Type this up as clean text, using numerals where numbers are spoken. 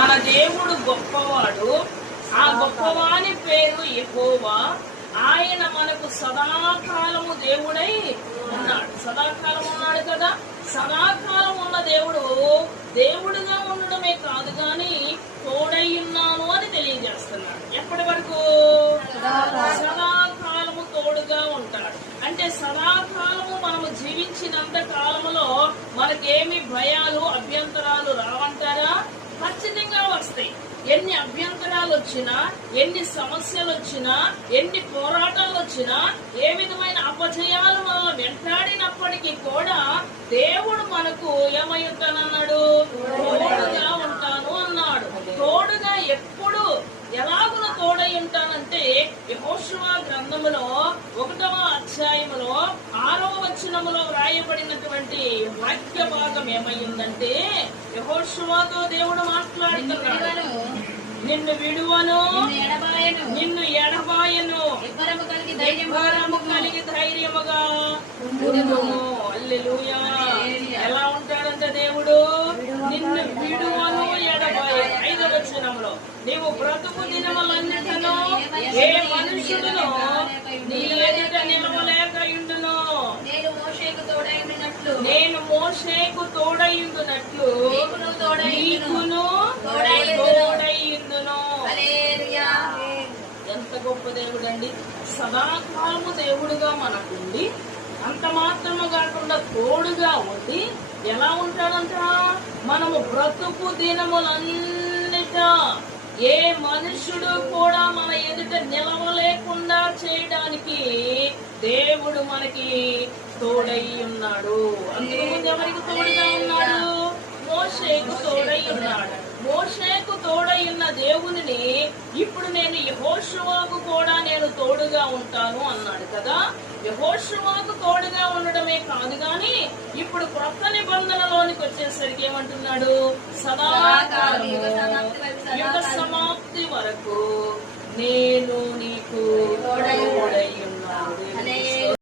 మన దేవుడు గొప్పవాడు, ఆ గొప్పవాని పేరు యెహోవా. ఆయన మనకు సదాకాలము దేవుడై ఉన్నాడు. సదాకాలం ఉన్నాడు కదా. సదాకాలం ఉన్న దేవుడు దేవుడుగా ఉండడమే కాదు గాని తోడై ఉన్నాను అని తెలియజేస్తున్నాడు. ఎప్పటి వరకు? సదాకాలము తోడుగా ఉంటాడు. అంటే సదాకాలము మనము జీవించినంత కాలములో మనకేమి భయాలు అభ్యంతరాలు రావంటారా? ఖచ్చితంగా వస్తాయి. ఎన్ని అభ్యంతరాలు వచ్చినా, ఎన్ని సమస్యలు వచ్చినా, ఎన్ని పోరాటాలు వచ్చినా, ఏ విధమైన అపజయాలు మనల్ని వెంటాడినప్పటికీ కూడా దేవుడు మనకు ఏమై ఉంటానన్నాడు? తోడుగా ఉంటాను అన్నాడు. తోడుగా ఎప్పుడు ఎలాగున తోడై ఉంటానంటే యెహోషువ గ్రంథములో 1వ అధ్యాయములో 6వ వచనములో వ్రాయబడినటువంటి వాక్య భాగం ఏమైందంటే, యెహోషువతో దేవుడు మాట్లాడుతున్నాడు. నిన్ను విడువను, నిన్ను ఎడబాయను, ఇబ్బరము కలిగి ధైర్యముగా ఉండుము. హల్లెలూయా. ఎలా ఉంటాడంటే దేవుడు నిన్ను విడువను ఎడబాయను. 5వ వచనంలో నీవు బ్రతుకు దినములన్నిటిలో ఏ మనుషులను నీ ఎదుట నిలవలేక ఉండును. నేను మోషేకు తోడైయుండునట్లు నీకును తోడైయుండును. ఎంత గొప్ప దేవుడు అండి! సదాకాలము దేవుడుగా మనకుండి, అంత మాత్రము కాకుండా తోడుగా ఉండి ఎలా ఉంటాడంట? మనము బ్రతుకు దినములన్నిట ఏ మనుషుడు కూడా మన ఎదుట నిలవలేకుండా చేయడానికి దేవుడు మనకి తోడై ఉన్నాడు. అంతకుముందు ఎవరికి తోడుగా ఉన్నాడు? మోషేకు తోడై ఉన్నాడు. మోషేకు తోడై ఉన్న దేవునిని ఇప్పుడు నేను యెహోషువకు కూడా నేను తోడుగా ఉంటాను అన్నాడు కదా. యెహోషువకు తోడుగా ఉండడమే కాదు గాని ఇప్పుడు కొత్త నిబంధనలోనికి వచ్చేసరికి ఏమంటున్నాడు? సదాకాలము యుగ సమాప్తి వరకు నేను